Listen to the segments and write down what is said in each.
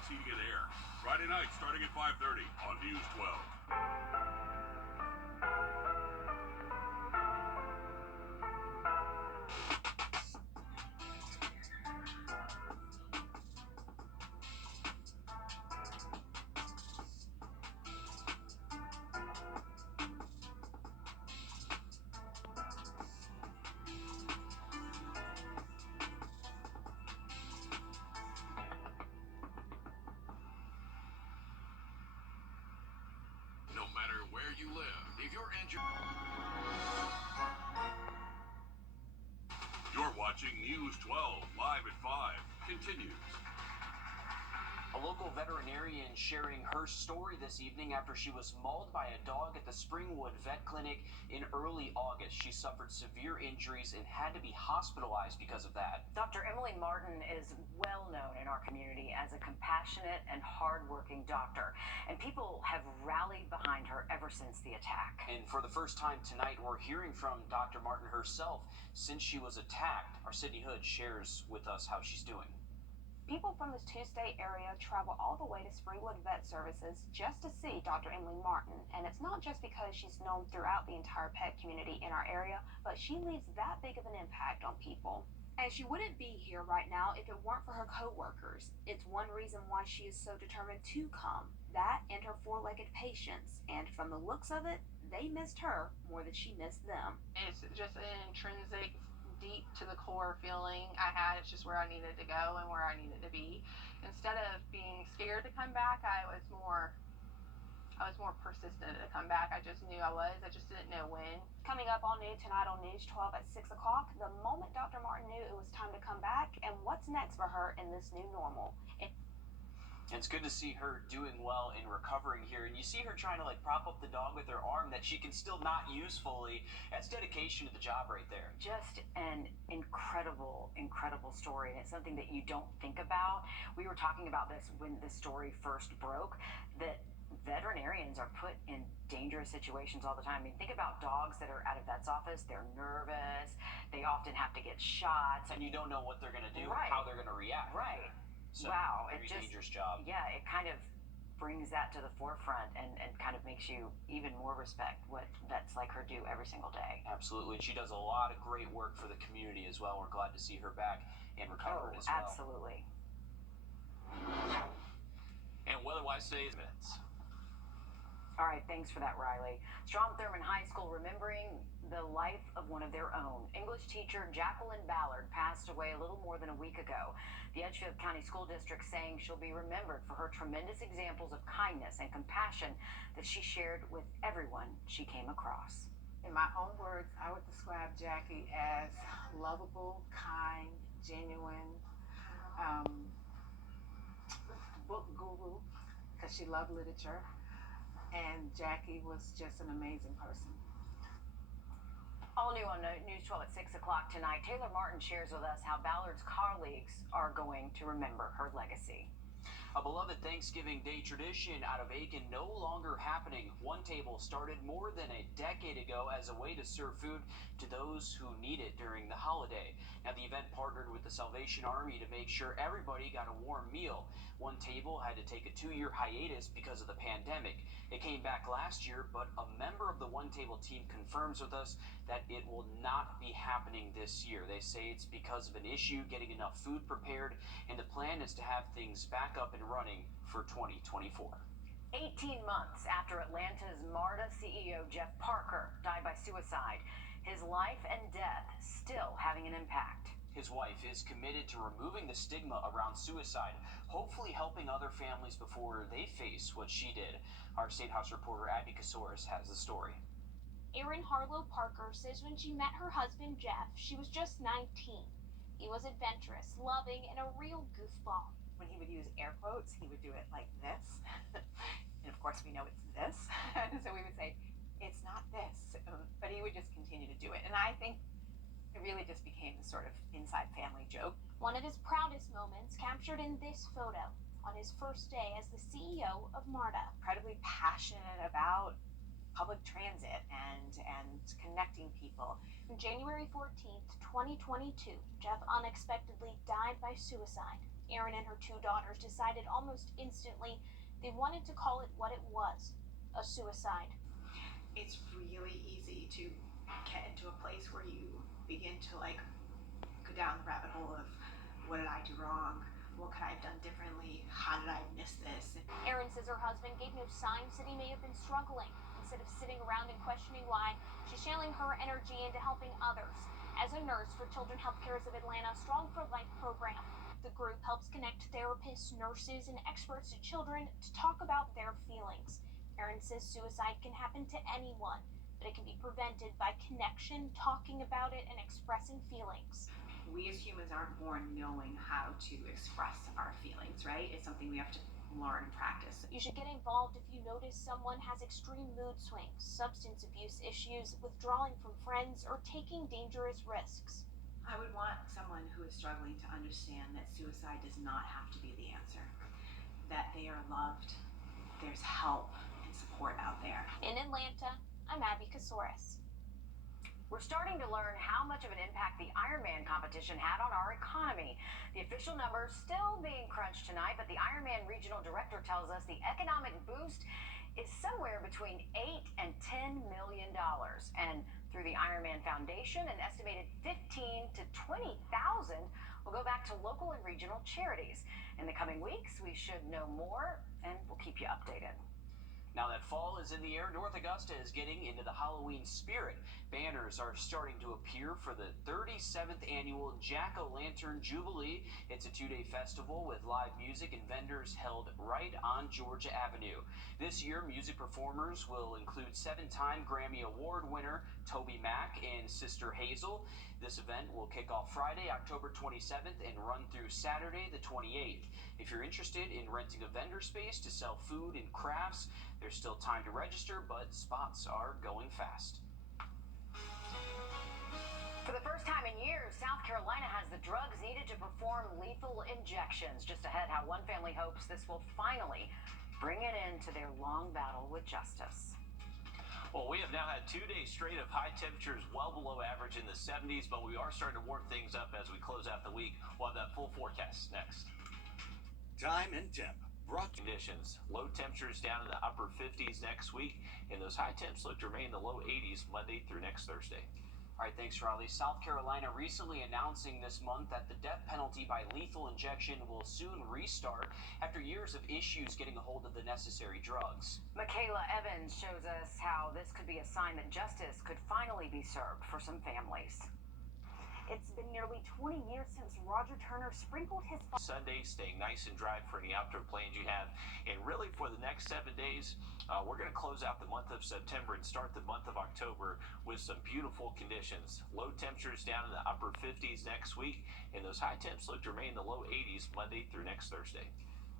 Fox Heating and Air. Friday night starting at 5:30 on News 12. No matter where you live, if you're injured... You're watching News 12 live at 5. Continues. A local veterinarian sharing her story this evening after she was mauled by a dog at the Springwood Vet Clinic in early August. She suffered severe injuries and had to be hospitalized because of that. Dr. Emily Martin is well known in our community as a compassionate and hardworking doctor, and people have rallied behind her ever since the attack. And for the first time tonight, we're hearing from Dr. Martin herself since she was attacked. Our Sydney Hood shares with us how she's doing. People from this two-state area travel all the way to Springwood Vet Services just to see Dr. Emily Martin. And it's not just because she's known throughout the entire pet community in our area, but she leaves that big of an impact on people. And she wouldn't be here right now if it weren't for her co-workers. It's one reason why she is so determined to come. That and her four-legged patients. And from the looks of it, they missed her more than she missed them. It's just an intrinsic, deep to the core feeling I had. It's just where I needed to go and where I needed to be. Instead of being scared to come back, I was more persistent to come back. I just knew I just didn't know when. Coming up all new tonight on News 12 at 6 o'clock, the moment Dr. Martin knew it was time to come back and what's next for her in this new normal. It's good to see her doing well and recovering here. And you see her trying to prop up the dog with her arm that she can still not use fully. That's dedication to the job right there. Just an incredible, incredible story. And it's something that you don't think about. We were talking about this when the story first broke, that veterinarians are put in dangerous situations all the time. I mean, think about dogs that are out of vet's office. They're nervous. They often have to get shots. And you don't know what they're going to do Right. or how they're going to react. Right. So, wow. very dangerous job. Yeah, it kind of brings that to the forefront and kind of makes you even more respect what vets like her do every single day. Absolutely. And she does a lot of great work for the community as well. We're glad to see her back and recovered as well. Absolutely. And weather-wise today is minutes. All right, thanks for that, Riley. Strom Thurmond High School remembering the life of one of their own. English teacher Jacqueline Ballard passed away a little more than a week ago. The Edgefield County School District saying she'll be remembered for her tremendous examples of kindness and compassion that she shared with everyone she came across. In my own words, I would describe Jackie as lovable, kind, genuine, book guru, because she loved literature. And Jackie was just an amazing person. All new on News 12 at 6 o'clock tonight. Taylor Martin shares with us how Ballard's colleagues are going to remember her legacy. A beloved Thanksgiving Day tradition out of Aiken no longer happening. One Table started more than a decade ago as a way to serve food to those who need it during the holiday. Now, the event partnered with the Salvation Army to make sure everybody got a warm meal. One Table had to take a 2-year hiatus because of the pandemic. It came back last year, but a member of the One Table team confirms with us that it will not be happening this year. They say it's because of an issue getting enough food prepared, and the plan is to have things back up and running for 2024. 18 months after Atlanta's MARTA CEO Jeff Parker died by suicide, his life and death still having an impact. His wife is committed to removing the stigma around suicide, hopefully helping other families before they face what she did. Our State House reporter Abby Casoris has the story. Erin Harlow Parker says when she met her husband Jeff, she was just 19. He was adventurous, loving, and a real goofball. When he would use air quotes, he would do it like this. And of course we know it's this. And so we would say, it's not this. But he would just continue to do it. And I think it really just became a sort of inside family joke. One of his proudest moments captured in this photo on his first day as the CEO of MARTA. Incredibly passionate about public transit and connecting people. On January 14th, 2022, Jeff unexpectedly died by suicide Erin and her 2 daughters decided almost instantly they wanted to call it what it was, a suicide. It's really easy to get into a place where you begin to go down the rabbit hole of what did I do wrong? What could I have done differently? How did I miss this? Erin says her husband gave no signs that he may have been struggling. Instead of sitting around and questioning why, she's channeling her energy into helping others. As a nurse for Children Health Cares of Atlanta Strong for Life program, the group helps connect therapists, nurses, and experts to children to talk about their feelings. Erin says suicide can happen to anyone, but it can be prevented by connection, talking about it, and expressing feelings. We as humans aren't born knowing how to express our feelings, right? It's something we have to learn and practice. You should get involved if you notice someone has extreme mood swings, substance abuse issues, withdrawing from friends, or taking dangerous risks. I would want someone who is struggling to understand that suicide does not have to be the answer, that they are loved, there's help and support out there. In Atlanta, I'm Abby Kasoris. We're starting to learn how much of an impact the Ironman competition had on our economy. The official numbers still being crunched tonight, but the Ironman regional director tells us the economic boost is somewhere between $8 and $10 million. And through the Ironman Foundation, an estimated 15,000 to 20,000 will go back to local and regional charities. In the coming weeks, we should know more, and we'll keep you updated. Now that fall is in the air, North Augusta is getting into the Halloween spirit. Banners are starting to appear for the 37th annual Jack-O-Lantern Jubilee. It's a 2-day festival with live music and vendors held right on Georgia Avenue. This year, music performers will include 7-time Grammy Award winner Toby Mac and Sister Hazel. This event will kick off Friday, October 27th and run through Saturday, the 28th. If you're interested in renting a vendor space to sell food and crafts, there's still time to register, but spots are going fast. For the first time in years, South Carolina has the drugs needed to perform lethal injections. Just ahead, how one family hopes this will finally bring an end to their long battle with justice. Well, we have now had 2 days straight of high temperatures well below average in the 70s, but we are starting to warm things up as we close out the week. We'll have that full forecast next. Time and temp. Brought Conditions. Low temperatures down in the upper 50s next week, and those high temps look to remain in the low 80s Monday through next Thursday. All right, thanks, Riley. South Carolina recently announcing this month that the death penalty by lethal injection will soon restart after years of issues getting a hold of the necessary drugs. Michaela Evans shows us how this could be a sign that justice could finally be served for some families. It's been nearly 20 years since Roger Turner sprinkled his Sunday, staying nice and dry for any outdoor plans you have. And really for the next 7 days, we're going to close out the month of September and start the month of October with some beautiful conditions. Low temperatures down in the upper 50s next week, and those high temps look to remain in the low 80s Monday through next Thursday.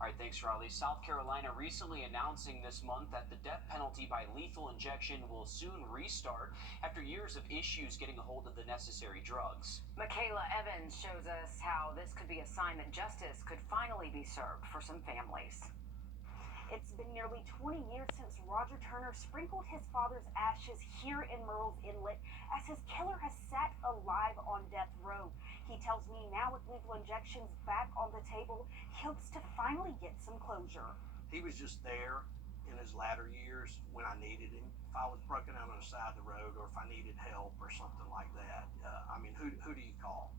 All right, thanks, Riley. South Carolina recently announcing this month that the death penalty by lethal injection will soon restart after years of issues getting a hold of the necessary drugs. Michaela Evans shows us how this could be a sign that justice could finally be served for some families. It's been nearly 20 years since Roger Turner sprinkled his father's ashes here in Murrells Inlet as his killer has sat alive on death row. He tells me now with lethal injections back on the table, he hopes to finally get some closure. He was just there in his latter years when I needed him. If I was broken out on the side of the road or if I needed help or something like that, who do you call?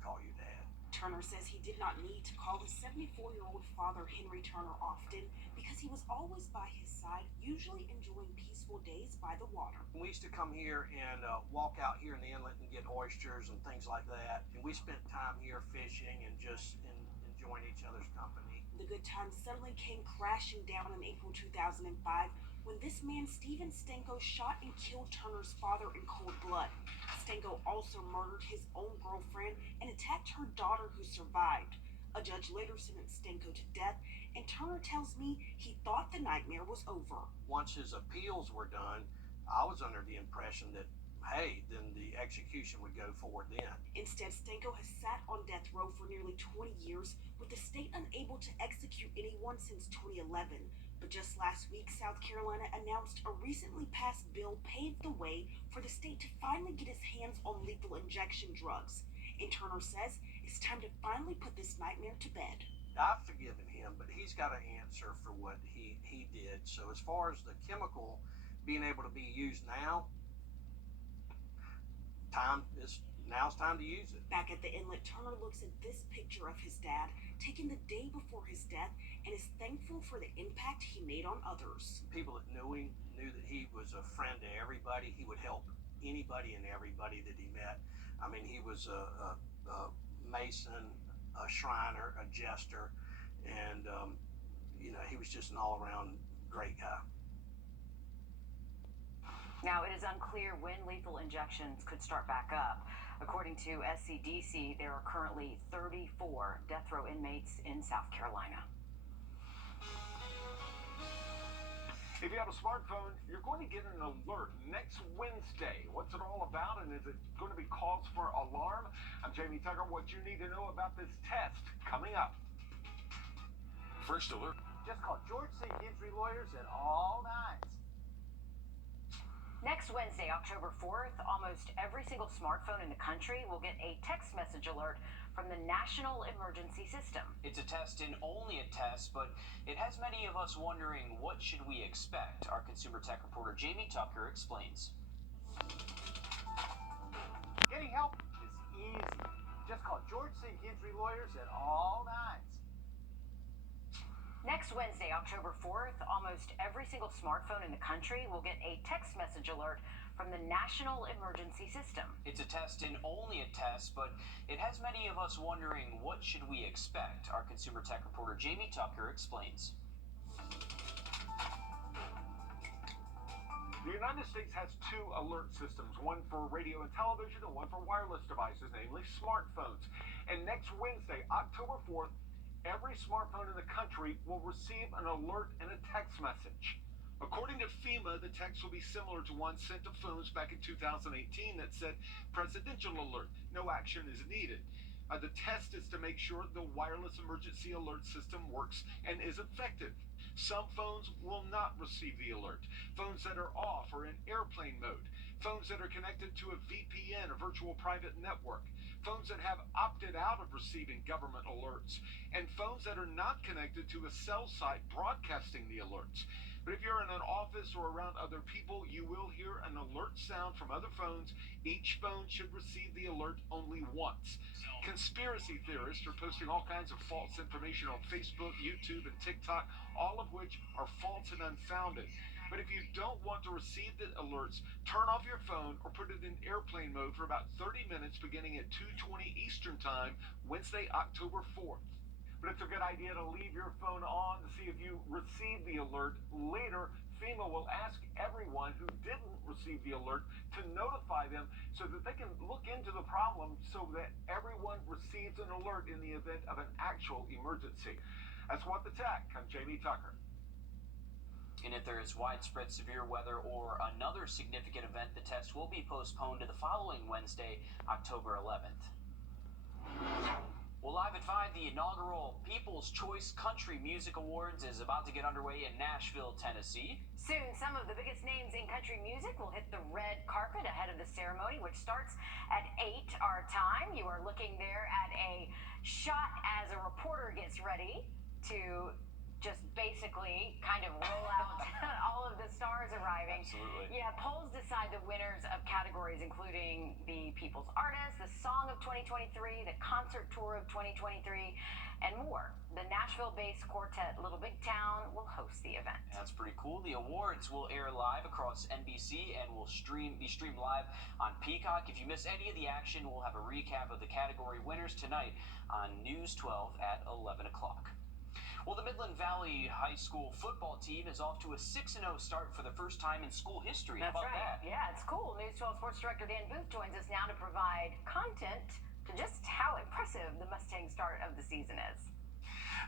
Call your dad. Turner says he did not need to call his 74-year-old father, Henry Turner, often because he was always by his side, usually enjoying peaceful days by the water. We used to come here and walk out here in the inlet and get oysters and things like that. And we spent time here fishing and just enjoying each other's company. The good times suddenly came crashing down in April 2005 when this man, Stephen Stanko, shot and killed Turner's father in cold blood. Stanko also murdered his own girlfriend and attacked her daughter, who survived. A judge later sentenced Stanko to death, and Turner tells me he thought the nightmare was over. Once his appeals were done, I was under the impression that, hey, then the execution would go forward then. Instead, Stanko has sat on death row for nearly 20 years, with the state unable to execute anyone since 2011. But just last week, South Carolina announced a recently passed bill paved the way for the state to finally get its hands on lethal injection drugs. And Turner says It's time to finally put this nightmare to bed. I've forgiven him, but he's got to answer for what he did. So as far as the chemical being able to be used now, now's time to use it. Back at the inlet, Turner looks at this picture of his dad taken the day before his death and is thankful for the impact he made on others. People that knew him knew that he was a friend to everybody. He would help anybody and everybody that he met. I mean, he was a mason, a shriner, a jester, and he was just an all-around great guy. Now, it is unclear when lethal injections could start back up. According to SCDC, there are currently 34 death row inmates in South Carolina. If you have a smartphone, you're going to get an alert next Wednesday. What's it all about, and is it going to be cause for alarm? I'm Jamie Tucker. What you need to know about this test coming up. First alert. Just call George C. Gentry Lawyers at all nights. Next Wednesday, October 4th, almost every single smartphone in the country will get a text message alert from the National Emergency System. It's a test and only a test, but it has many of us wondering, what should we expect? Our consumer tech reporter Jamie Tucker explains. Getting help is easy. Just call George C. Gentry Lawyers at all nights. Next Wednesday, October 4th, almost every single smartphone in the country will get a text message alert from the National Emergency System. It's a test and only a test, but it has many of us wondering, what should we expect? Our consumer tech reporter Jamie Tucker explains. The United States has two alert systems, one for radio and television and one for wireless devices, namely smartphones. And next Wednesday, October 4th, every smartphone in the country will receive an alert and a text message. According to FEMA, the text will be similar to one sent to phones back in 2018 that said, "Presidential alert, no action is needed." The test is to make sure the wireless emergency alert system works and is effective. Some phones will not receive the alert. Phones that are off or in airplane mode. Phones that are connected to a VPN, a virtual private network. Phones that have opted out of receiving government alerts, and phones that are not connected to a cell site broadcasting the alerts. But if you're in an office or around other people, you will hear an alert sound from other phones. Each phone should receive the alert only once. Conspiracy theorists are posting all kinds of false information on Facebook, YouTube, and TikTok, all of which are false and unfounded. But if you don't want to receive the alerts, turn off your phone or put it in airplane mode for about 30 minutes beginning at 2:20 Eastern Time, Wednesday, October 4th. But it's a good idea to leave your phone on to see if you receive the alert. Later, FEMA will ask everyone who didn't receive the alert to notify them so that they can look into the problem so that everyone receives an alert in the event of an actual emergency. That's What the Tech. I'm Jamie Tucker. And if there is widespread severe weather or another significant event, the test will be postponed to the following Wednesday, October 11th. Well, live at 5, the inaugural People's Choice Country Music Awards is about to get underway in Nashville, Tennessee. Soon, some of the biggest names in country music will hit the red carpet ahead of the ceremony, which starts at 8 our time. You are looking there at a shot as a reporter gets ready to just basically kind of roll out all of the stars arriving. Absolutely. Yeah, polls decide the winners of categories including the People's Artist, the Song of 2023, the Concert Tour of 2023, and more. The Nashville-based quartet Little Big Town will host the event. That's pretty cool. The awards will air live across NBC and will be streamed live on Peacock. If you miss any of the action, we'll have a recap of the category winners tonight on News 12 at 11 o'clock. Well, the Midland Valley High School football team is off to a 6-0 start for the first time in school history. That's How about right. that? Yeah, it's cool. News 12 Sports Director Dan Booth joins us now to provide content to just how impressive the Mustang start of the season is.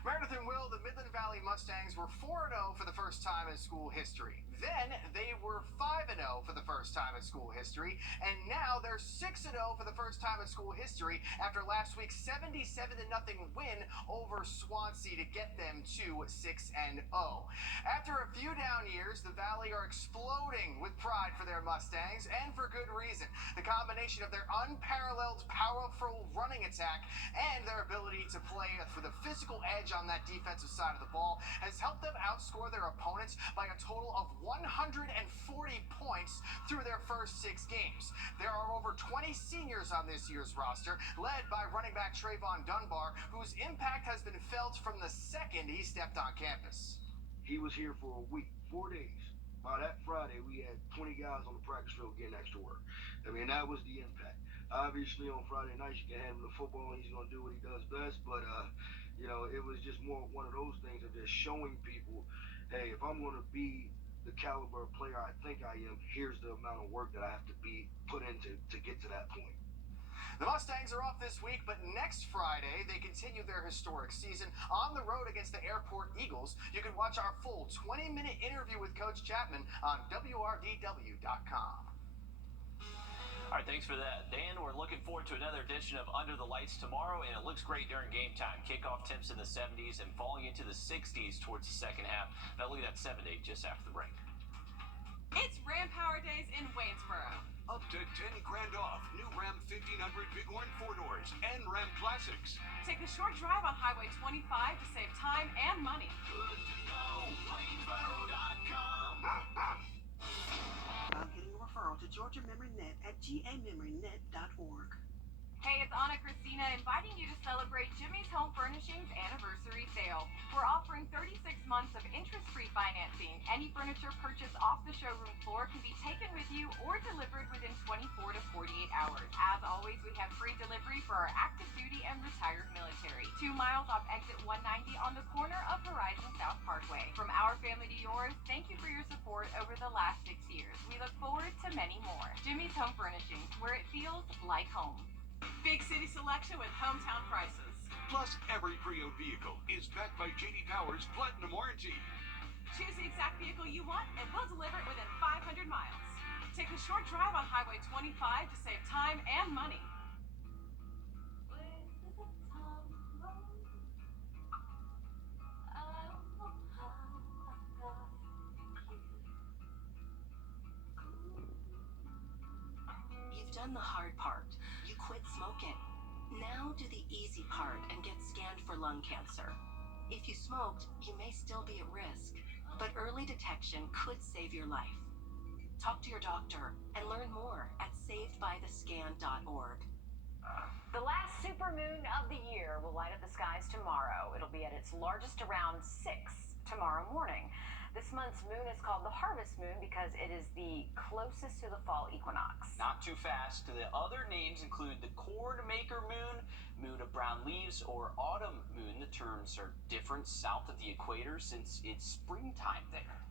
Meredith and Will, the Midland Valley Mustangs were 4-0 for the first time in school history. Then they were 5-0 for the first time in school history, and now they're 6-0 for the first time in school history after last week's 77-0 win over Swansea to get them to 6-0. After a few down years, the Valley are exploding with pride for their Mustangs, and for good reason. The combination of their unparalleled, powerful running attack and their ability to play with a physical edge on that defensive side of the ball has helped them outscore their opponents by a total of 140 points through their first 6 games. There are over 20 seniors on this year's roster, led by running back Trayvon Dunbar, whose impact has been felt from the second he stepped on campus. He was here for a week, 4 days. By that Friday, we had 20 guys on the practice field getting extra work. I mean, that was the impact. Obviously, on Friday nights, you can hand him the football, and he's going to do what he does best. But, you know, it was just more one of those things of just showing people, hey, if I'm going to be the caliber of player I think I am, here's the amount of work that I have to be put into to get to that point. The Mustangs are off this week, but next Friday, they continue their historic season on the road against the Airport Eagles. You can watch our full 20-minute interview with Coach Chapman on WRDW.com. All right, thanks for that, Dan. We're looking forward to another edition of Under the Lights tomorrow, and it looks great during game time. Kickoff temps in the 70s and falling into the 60s towards the second half. Now look at that 7-8 just after the break. It's Ram Power Days in Waynesboro. Up to 10 grand off new Ram 1500 Bighorn 4-doors and Ram Classics. Take a short drive on Highway 25 to save time and money. Good to know. Waynesboro.com. I'm getting a referral to Georgia Memory Net at gamemorynet.org. Hey, it's Anna Christina inviting you to celebrate Jimmy's Home Furnishings anniversary sale. We're offering 36 months of interest-free financing. Any furniture purchased off the showroom floor can be taken with you or delivered within 24 to 48 hours. As always, we have free delivery for our active duty and retired military. 2 miles off exit 190 on the corner of Horizon South Parkway. From our family to yours, thank you for your support over the last 6 years. We look forward to many more. Jimmy's Home Furnishings, where it feels like home. Big city selection with hometown prices. Plus, every pre-owned vehicle is backed by J.D. Power's Platinum Warranty. Choose the exact vehicle you want, and we'll deliver it within 500 miles. Take a short drive on Highway 25 to save time and money. You've done the hard part. You quit smoking. Now do the easy part and get scanned for lung cancer. If you smoked, you may still be at risk, but early detection could save your life. Talk to your doctor and learn more at savedbythescan.org. The last supermoon of the year will light up the skies tomorrow. It'll be at its largest around 6 tomorrow morning. This month's moon is called the harvest moon because it is the closest to the fall equinox. Not too fast. The other names include the corn maker moon, moon of brown leaves, or autumn moon. The terms are different south of the equator since it's springtime there.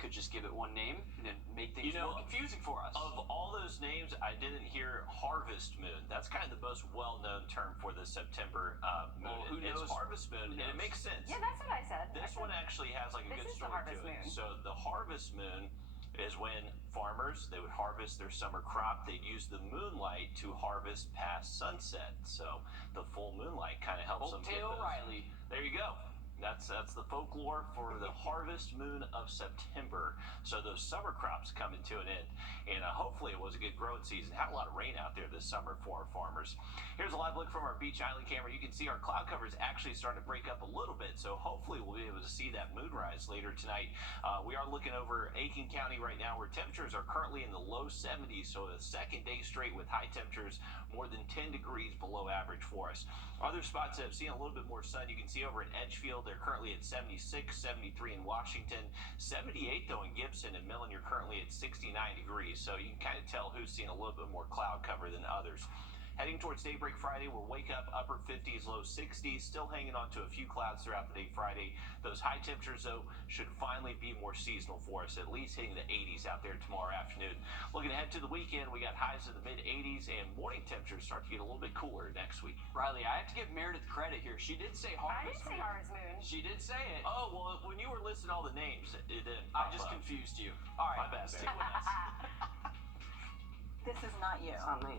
Could just give it one name and make things more confusing for us. Of all those names, I didn't hear harvest moon. That's kind of the most well-known term for the September moon. Well, who knows? It's harvest moon, and it makes sense. Yeah, that's what I said. This one actually has like a good story to it. Moon. So the harvest moon is when farmers, they would harvest their summer crop. They'd use the moonlight to harvest past sunset. So the full moonlight kind of helps them get those. O'Reilly. There you go. That's the folklore for the harvest moon of September. So those summer crops coming to an end. And hopefully it was a good growing season. Had a lot of rain out there this summer for our farmers. Here's a live look from our Beach Island camera. You can see our cloud cover is actually starting to break up a little bit. So hopefully we'll be able to see that moonrise later tonight. We are looking over Aiken County right now where temperatures are currently in the low 70s. So the second day straight with high temperatures more than 10 degrees below average for us. Other spots that have seen a little bit more sun, you can see over in Edgefield, they're currently at 76, 73 in Washington, 78 though in Gibson, and Millen, you're currently at 69 degrees. So you can kind of tell who's seen a little bit more cloud cover than others. Heading towards daybreak Friday, we'll wake up upper 50s, low 60s, still hanging on to a few clouds throughout the day Friday. Those high temperatures, though, should finally be more seasonal for us, at least hitting the 80s out there tomorrow afternoon. Looking ahead to the weekend, we got highs in the mid-80s, and morning temperatures start to get a little bit cooler next week. Riley, I have to give Meredith credit here. She did say I Harvest didn't say Moon. Harvest Moon. She did say it. Oh, well, when you were listing all the names, it didn't I pop just up. confused you. All right, My bad, stick Barry. with us. This is not you. It's not me.